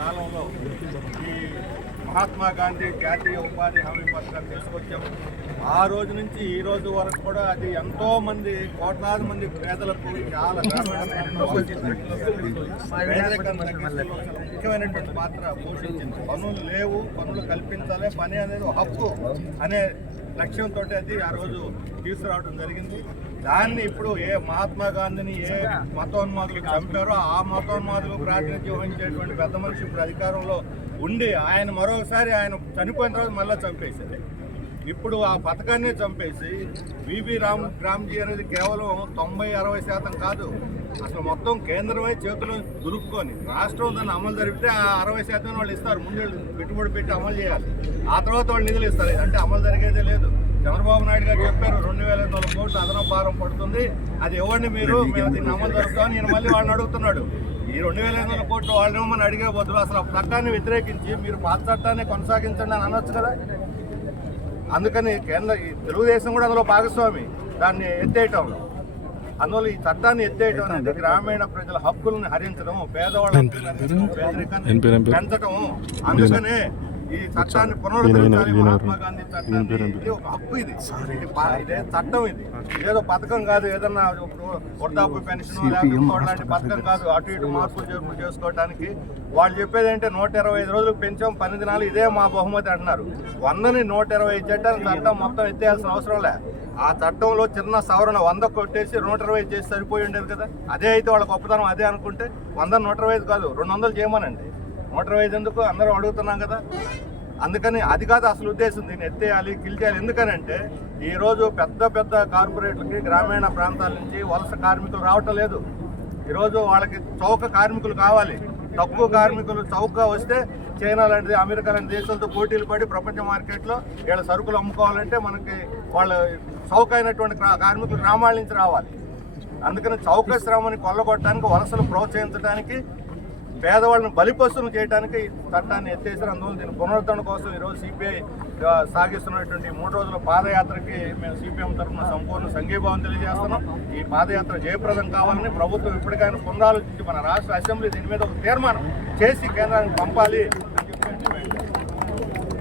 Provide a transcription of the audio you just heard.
కాలంలో ఈ మహాత్మా గాంధీ జాతీయ ఉపాధి హామీ పథకాన్ని తీసుకొచ్చాము. ఆ రోజు నుంచి ఈ రోజు వరకు కూడా అది ఎంతో మంది కోట్లాది మంది పేదలకు చాలా ముఖ్యమైనటువంటి పాత్ర పోషించింది. పనులు లేవు, పనులు కల్పించాలి, పని అనేది హక్కు అనే లక్ష్యంతో అది ఆ రోజు తీసుకురావడం జరిగింది. దాన్ని ఇప్పుడు ఏ మహాత్మా గాంధీని ఏ మతోన్మాదులు చంపారో ఆ మతోన్మాదులు ప్రాతినిధ్యం వహించేటువంటి పెద్ద మనిషి ఇప్పుడు అధికారంలో ఉండి ఆయన మరోసారి ఆయన చనిపోయిన తర్వాత మళ్ళీ చంపేశారు. ఇప్పుడు ఆ పథకాన్ని చంపేసి వివి రామ్జీ అనేది కేవలం 90-60% కాదు, అసలు మొత్తం కేంద్రమే చేతులు దురుక్కొని రాష్ట్రం దాన్ని అమలు జరిపితే ఆ 60% వాళ్ళు ఇస్తారు. ముందు పెట్టుబడి పెట్టి అమలు చేయాలి, ఆ తర్వాత వాళ్ళు నిధులు ఇస్తారు. అంటే అమలు జరిగేదే లేదు. చంద్రబాబు నాయుడు గారు చెప్పారు 2,500 కోట్లు అదనపు భారం పడుతుంది, అది ఇవ్వండి మీరు, మేము దీన్ని అమలు జరుపుతామని నేను మళ్ళీ వాళ్ళని అడుగుతున్నాడు. ఈ 2,500 కోట్లు వాళ్ళని ఇవ్వమని అడిగే బదులు అసలు ఆ చట్టాన్ని వ్యతిరేకించి మీరు పాత చట్టాన్ని కొనసాగించండి అని అనొచ్చు కదా. అందుకని తెలుగుదేశం కూడా అందులో భాగస్వామి దాన్ని ఎత్తేయటంలో. అందువల్ల ఈ చట్టాన్ని ఎత్తేయటం అనేది గ్రామీణ ప్రజల హక్కులను హరించడం, పేదవాళ్ళ పేదరికాన్ని పెంచడం. అందుకనే ఈ చట్టాన్ని పునరుద్ధరించాలి. మహాత్మా గాంధీ చట్టాన్ని ఇది ఒక హక్కు, ఇదే చట్టం, ఇది ఏదో పథకం కాదు, ఏదన్నా ఇప్పుడు వృద్ధాప్య పెన్షన్ లేకపోతే లాంటి పథకం కాదు. అటు ఇటు మార్పులు చేర్పులు చేసుకోవడానికి వాళ్ళు చెప్పేది అంటే 125 రోజులకు పెంచాం, 10 దినాలు, ఇదే మా బహుమతి అంటున్నారు. 100ని 120 చేయడానికి చట్టం మొత్తం ఎత్తేయాల్సిన అవసరం లే. ఆ చట్టంలో చిన్న సవరణ 100 కొట్టేసి 120 చేసి సరిపోయి ఉండేది కదా. అదే అయితే వాళ్ళ గొప్పతనం అదే అనుకుంటే 100 125 కాదు 200 చేయమనండి. 125 ఎందుకు అందరూ అడుగుతున్నాం కదా. అందుకని అది కాదు అసలు ఉద్దేశం, దీన్ని ఎత్తేయాలి, కిల్ చేయాలి. ఎందుకనంటే ఈరోజు పెద్ద పెద్ద కార్పొరేట్లకి గ్రామీణ ప్రాంతాల నుంచి వలస కార్మికులు రావటం లేదు. ఈరోజు వాళ్ళకి చౌక కార్మికులు కావాలి. తక్కువ కార్మికులు చౌకగా వస్తే చైనా లాంటిది, అమెరికా లాంటి దేశాలతో పోటీలు పడి ప్రపంచ మార్కెట్లో వీళ్ళ సరుకులు అమ్ముకోవాలంటే మనకి వాళ్ళ చౌకైనటువంటి కార్మికులు గ్రామాల నుంచి రావాలి. అందుకని చౌక శ్రమని కొల్లగొట్టడానికి, వలసలు ప్రోత్సహించడానికి, పేదవాళ్ళని బలిపస్తులు చేయడానికి చట్టాన్ని ఎత్తేసారు. అందువల్ల దీని పునరుద్ధరణ కోసం ఈరోజు సిపిఐ సాగిస్తున్నటువంటి 3 రోజుల పాదయాత్రకి మేము సిపిఎం తరఫున సంపూర్ణ సంఘీభావం తెలియజేస్తున్నాం. ఈ పాదయాత్ర జయప్రదం కావాలని ప్రభుత్వం ఇప్పటికైనా పునరాలోచించి మన రాష్ట్ర అసెంబ్లీ దీని మీద ఒక తీర్మానం చేసి కేంద్రానికి పంపాలి.